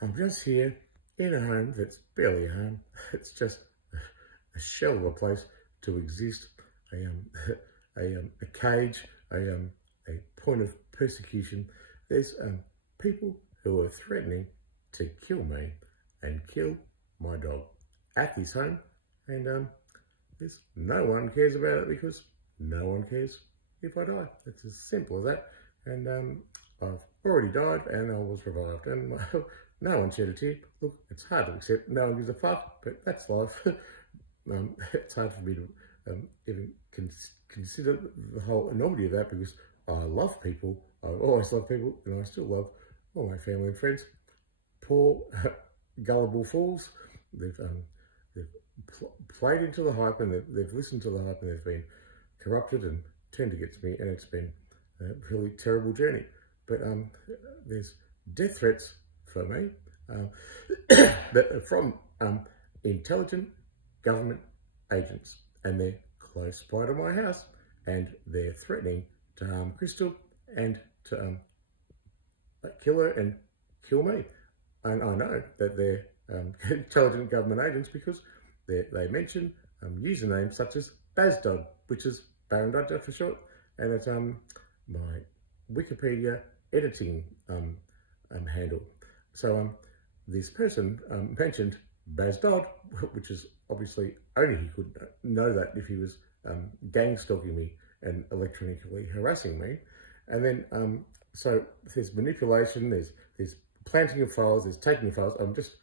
I'm just here in a home that's barely a home. It's just a shell of a place to exist. A cage, a point of persecution. There's people who are threatening to kill me and kill my dog at this home, and there's no one cares about it because no one cares if I die. It's as simple as that. And I've already died and I was revived, and no one shed a tear. Look, it's hard to accept. No one gives a fuck, but that's life. It's hard for me to even consider the whole enormity of that, because I love people. I've always loved people, and I still love all my family and friends. Poor gullible fools. They've played into the hype, and they've listened to the hype, and they've been corrupted and turned against me, and it's been a really terrible journey. But there's death threats for me that are from intelligent government agents, and they're close by to my house, and they're threatening to harm Crystal and to kill her and kill me. And I know that they're intelligent government agents because they mention usernames such as Bazdod, which is Baron Dodger for short, and it's my Wikipedia editing handle. So this person mentioned Bazdod, which is obviously only he could know that if he was gang stalking me and electronically harassing me. And then so there's manipulation, there's planting of files, there's taking of files. I'm just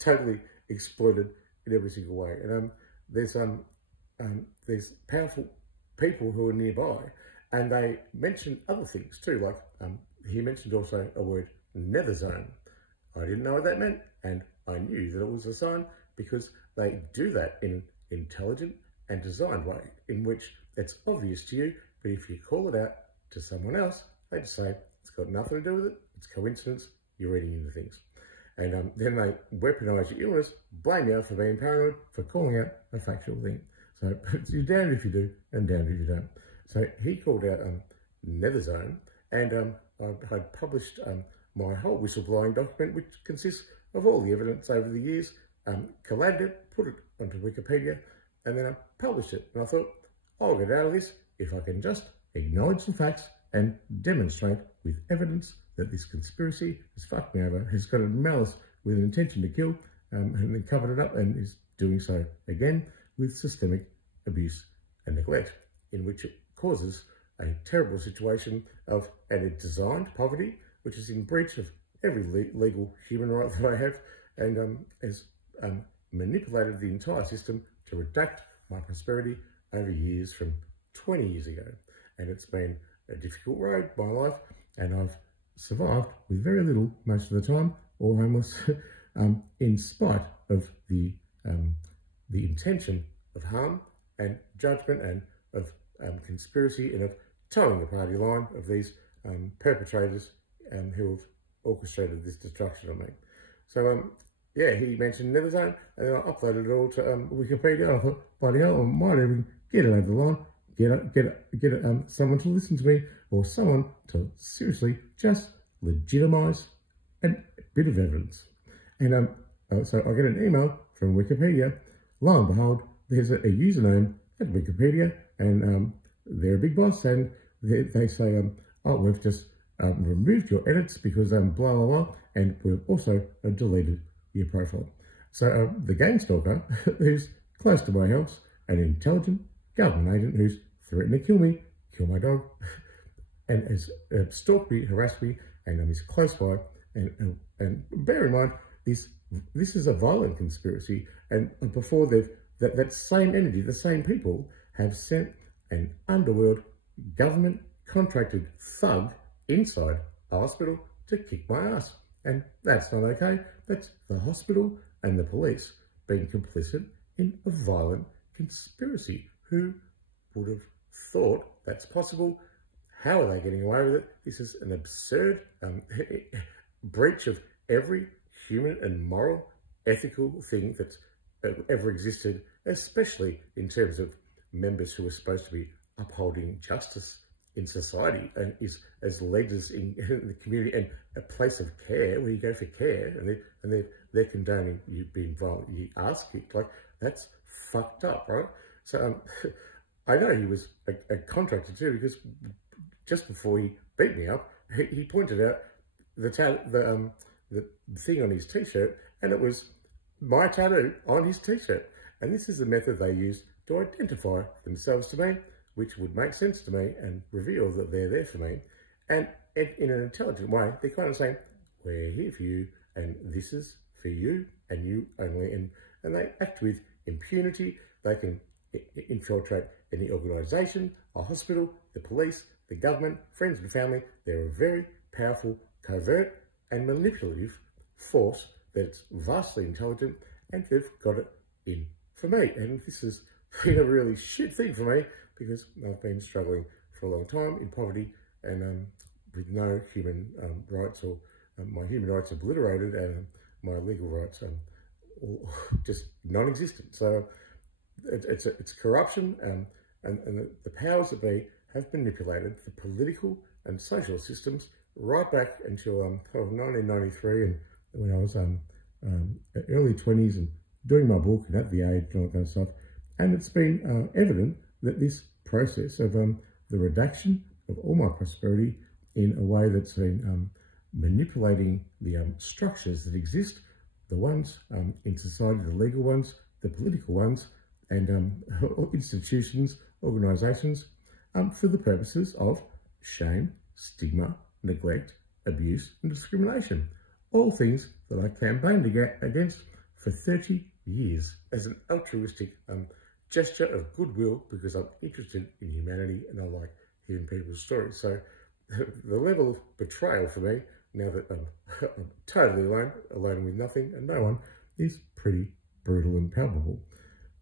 totally exploited in every single way. And there's powerful people who are nearby, and they mention other things too. Like he mentioned also a word, nether zone. I didn't know what that meant, and I knew that it was a sign because they do that in an intelligent and designed way, in which it's obvious to you, but if you call it out to someone else, they just say, it's got nothing to do with it, it's coincidence, you're reading into things. And then they weaponize your illness, blame you for being paranoid, for calling out a factual thing. So you're damned if you do, and damned if you don't. So he called out nether zone, and I published my whole whistleblowing document, which consists of all the evidence over the years, collated it, put it onto Wikipedia, and then I published it. And I thought, I'll get out of this if I can just acknowledge the facts and demonstrate with evidence that this conspiracy has fucked me over, has got a malice with an intention to kill, and then covered it up, and is doing so again with systemic abuse and neglect, in which it causes a terrible situation of a designed poverty, which is in breach of every legal human right that I have, and has manipulated the entire system to redact my prosperity over years from 20 years ago. And it's been a difficult road, my life, and I've survived with very little most of the time, or homeless, in spite of the intention of harm and judgment and of conspiracy, and of towing the party line of these perpetrators who have orchestrated this destruction on me. So yeah, he mentioned nether zone, and then I uploaded it all to Wikipedia, and I thought, bloody hell, I might even get it over the line, get someone to listen to me, or someone to seriously just legitimise a bit of evidence. And so I get an email from Wikipedia. Lo and behold, there's a username at Wikipedia, and they're a big boss, and they say, oh, we've just removed your edits because blah, blah, blah, and we've also deleted your profile. So the gang stalker, who's close to my house, an intelligent government agent who's threatened to kill me, kill my dog, and has stalked me, harassed me, and is close by. And bear in mind, this is a violent conspiracy, and before that same entity, the same people, have sent an underworld government contracted thug inside a hospital to kick my ass. And that's not okay. That's the hospital and the police being complicit in a violent conspiracy. Who would have thought that's possible? How are they getting away with it? This is an absurd breach of every human and moral, ethical thing that's ever existed, especially in terms of members who are supposed to be upholding justice in society and is as leaders in the community and a place of care where you go for care, and they're condoning you being violent. You ask it, like, that's fucked up, right? So I know he was a contractor too, because just before he beat me up, he pointed out the thing on his t-shirt, and it was my tattoo on his t-shirt. And this is the method they use to identify themselves to me, which would make sense to me and reveal that they're there for me. And in an intelligent way, they're kind of saying, we're here for you, and this is for you and you only. And they act with impunity. They can infiltrate any organisation, a hospital, the police, the government, friends and family. They're a very powerful, covert and manipulative force that's vastly intelligent, and they've got it in for me. And this has been a really shit thing for me, because I've been struggling for a long time in poverty and with no human rights, or my human rights obliterated, and my legal rights just non-existent. So it's corruption, and the powers that be have manipulated the political and social systems right back until 1993, and when I was early 20s and doing my book and at the age and all that kind of stuff. And it's been evident that this process of the reduction of all my prosperity in a way that's been manipulating the structures that exist, the ones in society, the legal ones, the political ones, and institutions, organisations, for the purposes of shame, stigma, neglect, abuse and discrimination. All things that I campaigned against for 30 years as an altruistic gesture of goodwill, because I'm interested in humanity and I like hearing people's stories. So the level of betrayal for me, now that I'm totally alone with nothing and no one, is pretty brutal and palpable.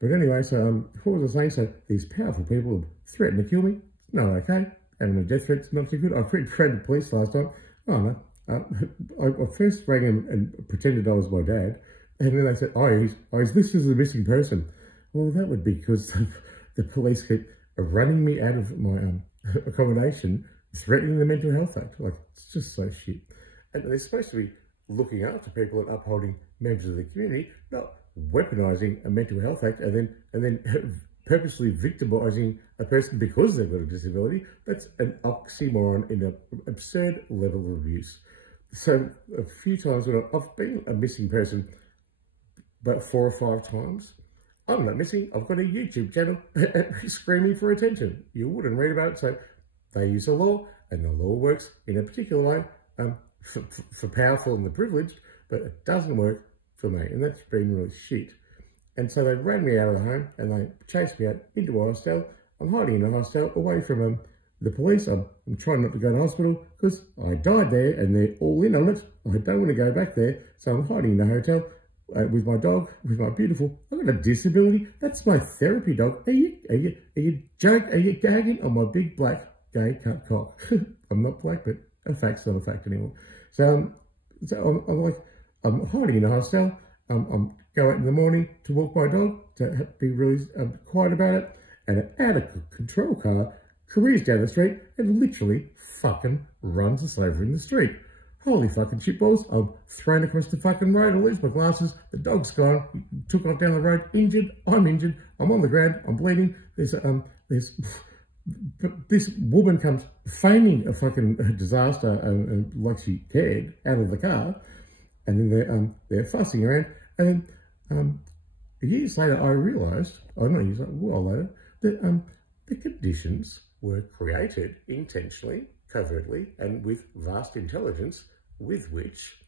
But anyway, so what was I saying? So these powerful people threatened to kill me. No, okay. And the death threat's not too good. I created the police last time. Oh no. I first rang him and pretended I was my dad. And then they said, he's listed as a missing person. Well, that would be because the police keep running me out of my accommodation, threatening the Mental Health Act. Like, it's just so shit. And they're supposed to be looking after people and upholding members of the community, not weaponising a Mental Health Act and then purposely victimising a person because they've got a disability. That's an oxymoron in an absurd level of abuse. So a few times when I've been a missing person, about 4 or 5 times, I'm not missing. I've got a YouTube channel screaming for attention. You wouldn't read about it. So they use the law, and the law works in a particular way for powerful and the privileged, but it doesn't work for me, and that's been really shit. And so they ran me out of the home, and they chased me out into a hostel. I'm hiding in a hostel away from the police. I'm trying not to go to hospital because I died there and they're all in on it. I don't want to go back there, so I'm hiding in a hotel with my dog, with my beautiful. I've got a disability. That's my therapy dog. Are you gagging on my big black gay cut cock? I'm not black, but a fact's not a fact anymore. So I'm hiding in a hostel. I'm go out in the morning to walk my dog, to be really quiet about it, and an out-of-control car careers down the street and literally fucking runs us over in the street. Holy fucking shitballs, I'm thrown across the fucking road, I lose my glasses, the dog's gone, took off down the road, injured, I'm on the ground, I'm bleeding, this woman comes feigning a fucking disaster and like she cared out of the car, and then they're fussing around, and then years later I realised, a while later, that the conditions were created intentionally, covertly, and with vast intelligence with which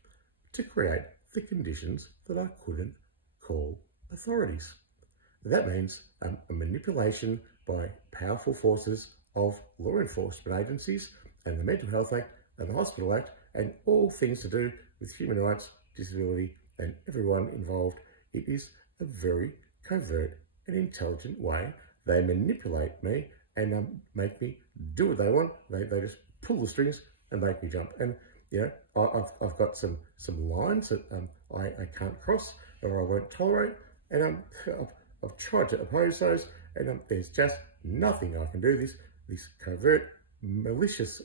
to create the conditions that I couldn't call authorities. That means a manipulation by powerful forces of law enforcement agencies and the Mental Health Act and the Hospital Act and all things to do with human rights, disability and everyone involved. It is a very covert and intelligent way. They manipulate me and make me do what they want. They just pull the strings and make me jump. And you know, I've got some lines that I can't cross or I won't tolerate, and I've tried to oppose those, and there's just nothing I can do. This covert malicious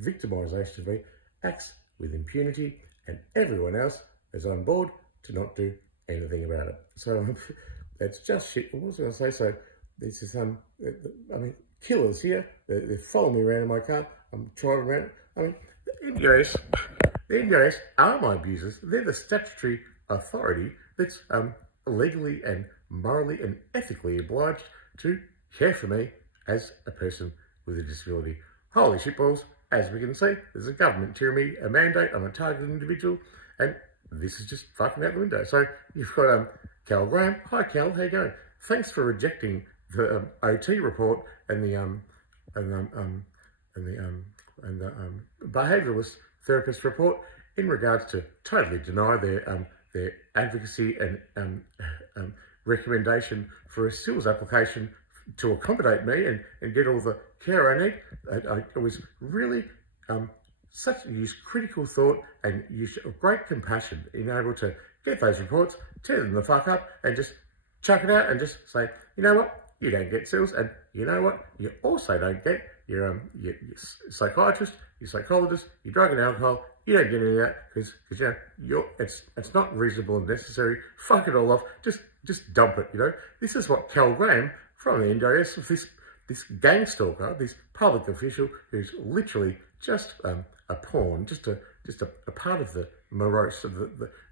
victimisation of me acts with impunity, and everyone else is on board to not do anything about it. So that's just shit. What was I going to say? So this is I mean, killers here. They follow me around in my car. I'm driving around. I mean, the NDIS are my abusers. They're the statutory authority that's legally and morally and ethically obliged to care for me as a person with a disability. Holy shitballs, as we can see, there's a government tyranny, a mandate on a targeted individual, and this is just fucking out the window. So you've got Cal Graham. Hi Cal, how you going? Thanks for rejecting the OT report and the behaviouralist therapist report in regards to totally deny their advocacy and recommendation for a SILS application to accommodate me and get all the care I need. I was really use critical thought and use great compassion in able to get those reports, tear them the fuck up, and just chuck it out and just say, you know what, you don't get SILS, and you know what, you also don't get your psychiatrist, your psychologist, your drug and alcohol. You don't get any of that because you know it's not reasonable and necessary. Fuck it all off. Just dump it. You know, this is what Cal Graham from the NDIS, this gang stalker, this public official who's literally just a pawn, just a part of the morose, of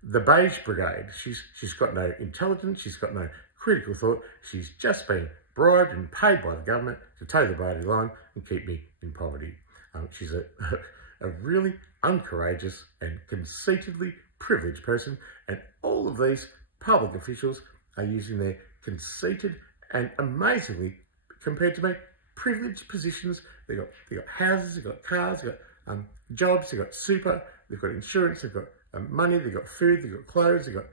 the beige brigade. She's got no intelligence. She's got no critical thought. She's just been bribed and paid by the government to toe the party line and keep me in poverty. She's a really uncourageous and conceitedly privileged person, and all of these public officials are using their conceited and amazingly, compared to me, privileged positions. They got houses, they got cars, they got jobs, they got super, they've got insurance, they've got money, they've got food, they've got clothes, they've got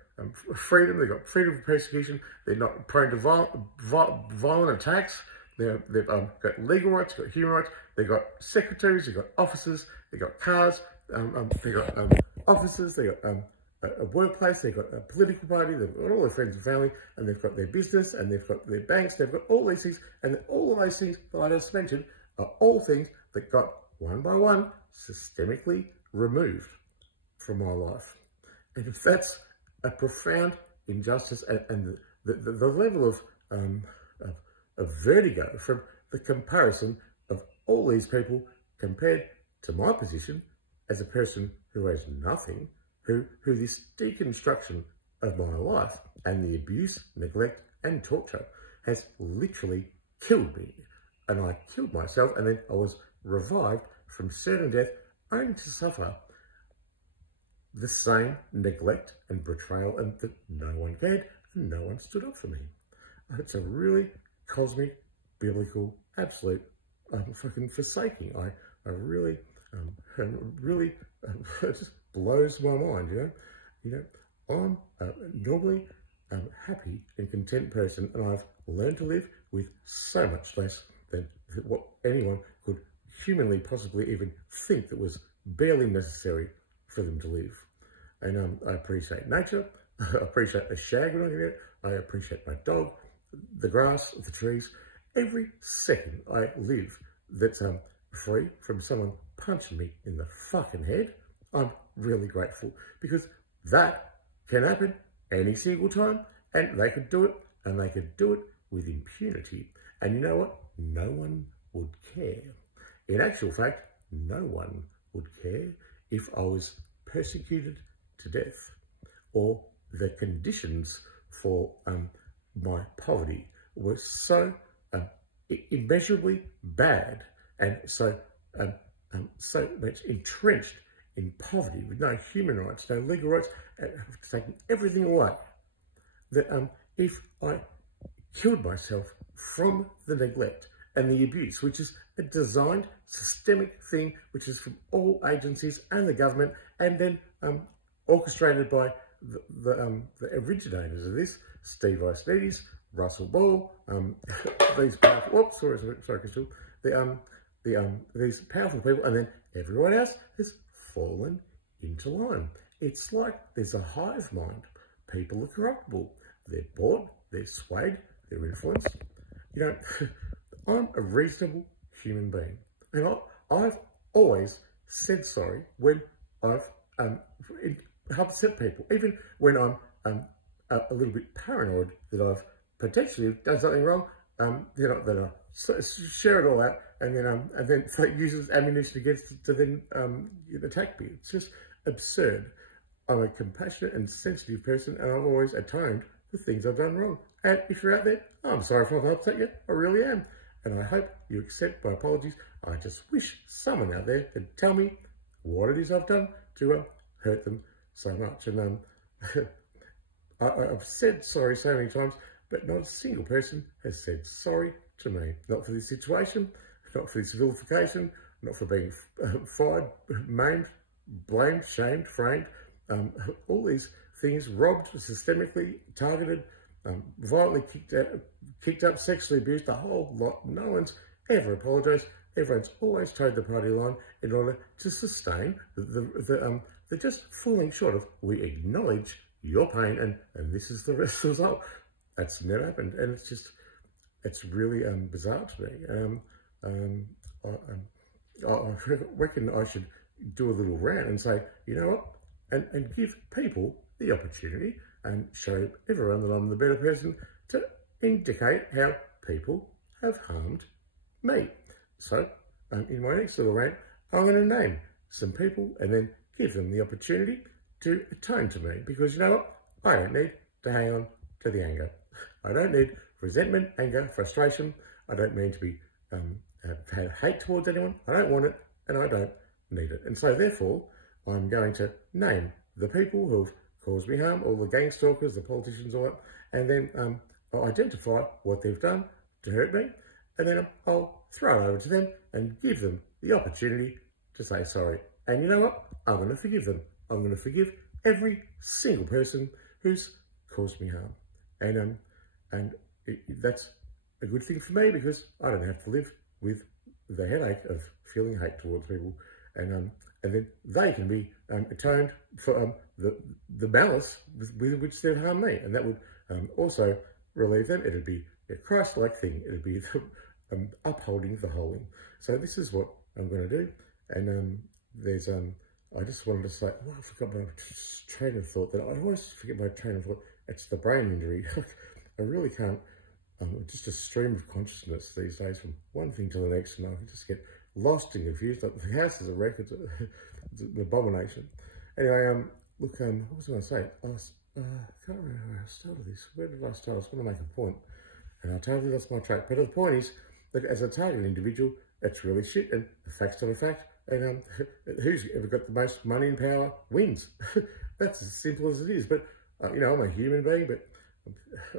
freedom, they've got freedom from persecution. They're not prone to violent attacks. They've got legal rights, they've got human rights. They've got secretaries, they've got officers, they've got cars, they've got officers, they've got a workplace, they've got a political party, they've got all their friends and family, and they've got their business, and they've got their banks, they've got all these things, and all of those things that I just mentioned are all things that got one by one systemically removed from my life. And if that's a profound injustice and the level of vertigo from the comparison of all these people compared to my position as a person who has nothing, who this deconstruction of my life and the abuse, neglect and torture has literally killed me. And I killed myself, and then I was revived from certain death only to suffer the same neglect and betrayal, and that no one cared and no one stood up for me. It's a really cosmic, biblical, absolute fucking forsaking. I really, it just blows my mind, you know. I'm normally a happy and content person, and I've learned to live with so much less than what anyone could humanly possibly even think that was barely necessary for them to live. And I appreciate nature. I appreciate a shag when I get it. I appreciate my dog, the grass, the trees. Every second I live that's free from someone punching me in the fucking head, I'm really grateful, because that can happen any single time, and they could do it, and they could do it with impunity. And you know what? No one would care. In actual fact, no one would care if I was persecuted to death, or the conditions for my poverty were so immeasurably bad and so much entrenched in poverty, with no human rights, no legal rights, and taking everything away, that if I killed myself from the neglect and the abuse, which is a designed systemic thing, which is from all agencies and the government, and then orchestrated by the originators of this, Steve Ioannidis, Russell Ball, these powerful, whoops, sorry, Crystal, these powerful people, and then everyone else has fallen into line. It's like there's a hive mind. People are corruptible. They're bought, they're swayed, they're influenced. You know, I'm a reasonable human being. And I've always said sorry when I've upset people, even when I'm a little bit paranoid that I've potentially done something wrong. Then I share it all out, and then it uses ammunition against it to then attack me. It's just absurd. I'm a compassionate and sensitive person, and I've always atoned for things I've done wrong. And if you're out there, I'm sorry if I've upset you. I really am. And I hope you accept my apologies. I just wish someone out there could tell me what it is I've done to hurt them so much. And I've said sorry so many times, but not a single person has said sorry to me. Not for this situation, not for this vilification, not for being fired, maimed, blamed, shamed, framed, all these things, robbed, systemically targeted, violently kicked up, sexually abused, the whole lot. No one's ever apologised. Everyone's always towed the party line in order to sustain the just falling short of, we acknowledge your pain and this is the result. That's never happened, and it's really bizarre to me. I reckon I should do a little rant and say, you know what, and give people the opportunity and show everyone that I'm the better person to indicate how people have harmed me. So in my next little rant, I'm going to name some people and then give them the opportunity to atone to me, because you know what, I don't need to hang on to the anger. I don't need resentment, anger, frustration. I don't mean to be have hate towards anyone. I don't want it, and I don't need it. And so therefore, I'm going to name the people who have caused me harm, all the gang stalkers, the politicians, all that, and then I'll identify what they've done to hurt me, and then I'll throw it over to them and give them the opportunity to say sorry. And you know what? I'm going to forgive them. I'm going to forgive every single person who's caused me harm. And that's a good thing for me, because I don't have to live with the headache of feeling hate towards people, and then they can be atoned for the malice with which they've harmed me, and that would also relieve them. It'd be a Christ-like thing. It'd be upholding the holding. So this is what I'm going to do, and there's I just wanted to say, I forgot my train of thought. That I always forget my train of thought. It's the brain injury. I really can't. Just a stream of consciousness these days from one thing to the next, and I can just get lost and confused. Like the house is a wreck. It's an abomination. Anyway, look, what was I going to say? I can't remember how I started this. Where did I start? I just want to make a point, and I totally lost my track. But the point is, that as a targeted individual, it's really shit, and the fact's not a fact. And who's ever got the most money and power wins. That's as simple as it is. But you know, I'm a human being, but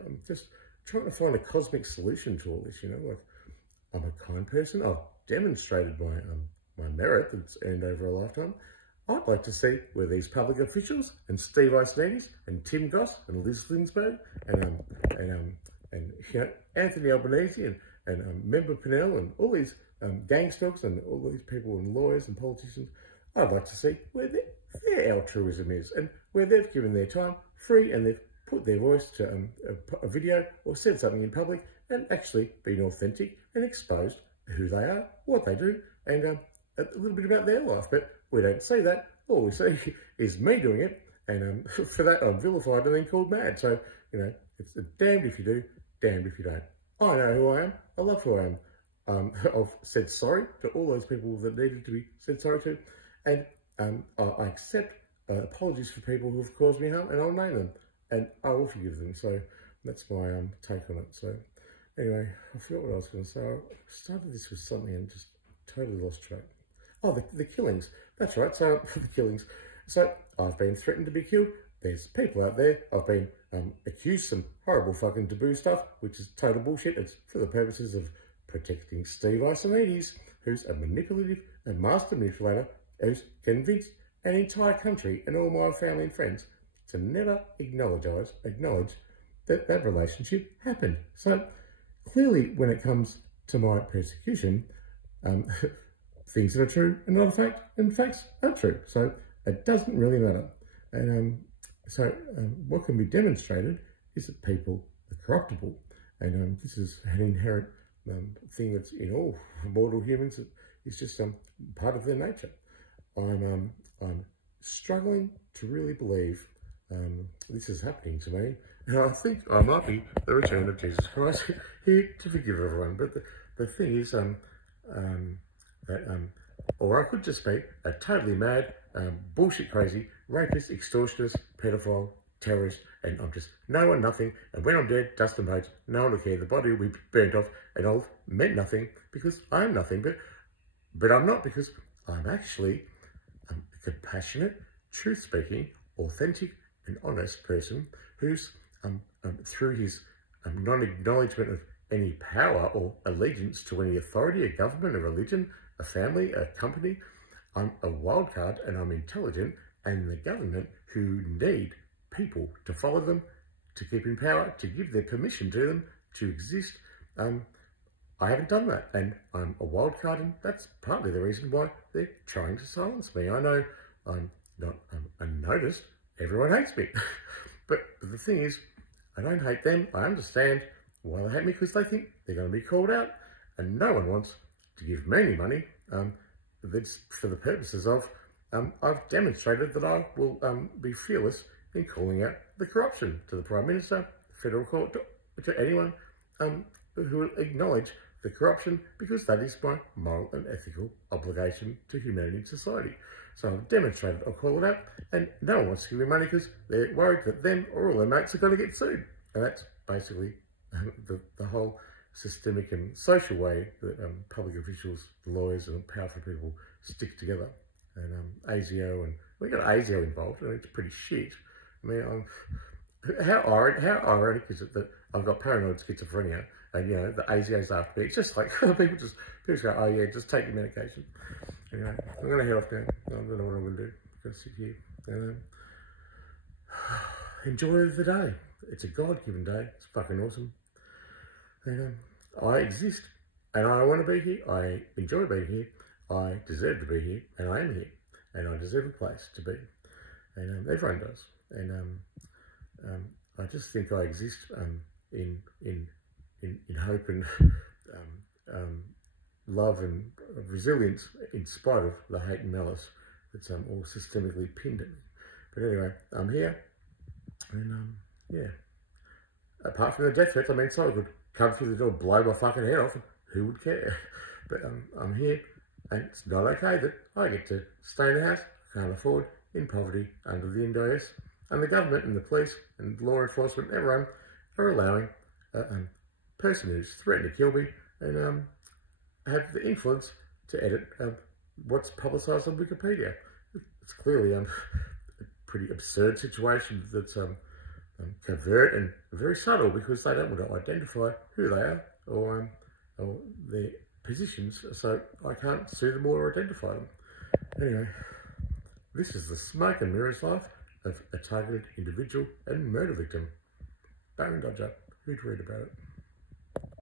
I'm just trying to find a cosmic solution to all this. You know, like, I'm a kind person. I've demonstrated my merit that's earned over a lifetime. I'd like to see where these public officials and Steve Ioannidis and Tim Goss and Liz Linsberg and you know, Anthony Albanese and Member Pinnell and all these gang stalks and all these people and lawyers and politicians, I'd like to see where their altruism is, and where they've given their time free and they've put their voice to a video or said something in public and actually been authentic and exposed who they are, what they do, and a little bit about their life. But we don't see that. All we see is me doing it, and for that I'm vilified and then called mad. So, you know, it's damned if you do, damned if you don't. I know who I am. I love who I am. I've said sorry to all those people that needed to be said sorry to, and I accept apologies for people who have caused me harm, and I'll name them, and I will forgive them. So that's my take on it. So anyway, I forgot what I was going to say. I started this with something and just totally lost track. Oh, the killings. That's right. So the killings. So I've been threatened to be killed. There's people out there. I've been accused some horrible fucking taboo stuff, which is total bullshit. It's for the purposes of protecting Steve Ioannidis, who's a manipulative and master manipulator, who's convinced an entire country and all my family and friends to never acknowledge that that relationship happened. So clearly, when it comes to my persecution, things that are true are not a fact, and facts are true. So it doesn't really matter. And what can be demonstrated is that people are corruptible, and this is an inherent thing that's in all mortal humans. That, is just part of their nature. I'm struggling to really believe this is happening to me, and I think I might be the return of Jesus Christ here to forgive everyone. But the thing is, or I could just be a totally mad, bullshit crazy rapist, extortionist, pedophile, terrorist, and I'm just no one, nothing. And when I'm dead, dust and bones, no one will care. The body will be burnt off, and I'll meant nothing because I'm nothing. But I'm not, because I'm actually a compassionate, truth-speaking, authentic, and honest person who's through his non-acknowledgement of any power or allegiance to any authority, a government, a religion, a family, a company. I'm a wild card, and I'm intelligent, and the government who need people to follow them, to keep in power, to give their permission to them to exist. I haven't done that, and I'm a wild card, and that's partly the reason why they're trying to silence me. I know I'm not unnoticed. Everyone hates me. but the thing is, I don't hate them. I understand why they hate me, because they think they're going to be called out, and no one wants to give me any money. That's for the purposes of, I've demonstrated that I will be fearless in calling out the corruption to the Prime Minister, the Federal Court, to anyone who will acknowledge the corruption, because that is my moral and ethical obligation to humanity and society. So I've demonstrated I'll call it out, and no one wants to give me money because they're worried that them or all their mates are going to get sued. And that's basically the whole systemic and social way that public officials, lawyers and powerful people stick together. And ASIO, and we got ASIO involved, and it's pretty shit. I mean, how ironic is it that I've got paranoid schizophrenia, and you know the ASIO's after me? It's just like people go, oh yeah, just take your medication. Anyway, I'm gonna head off now. I don't know what I'm gonna do. I'm gonna sit here and enjoy the day. It's a God-given day. It's fucking awesome. And I exist, and I want to be here. I enjoy being here. I deserve to be here, and I am here, and I deserve a place to be, and everyone does. And I just think I exist in hope and love and resilience, in spite of the hate and malice that's all systemically pinned at me. But anyway, I'm here, and yeah. Apart from the death threats, I mean, someone could come through the door, blow my fucking head off, and who would care? But I'm here, and it's not okay that I get to stay in a house I can't afford, in poverty, under the NDIS, and the government and the police and law enforcement, everyone are allowing a person who's threatened to kill me and have the influence to edit what's publicised on Wikipedia. It's clearly a pretty absurd situation that's covert and very subtle, because they don't want to identify who they are or their positions, so I can't see them or identify them. Anyway, this is the smoke and mirrors life of a targeted individual and murder victim. Baron Dodger, who'd read about it?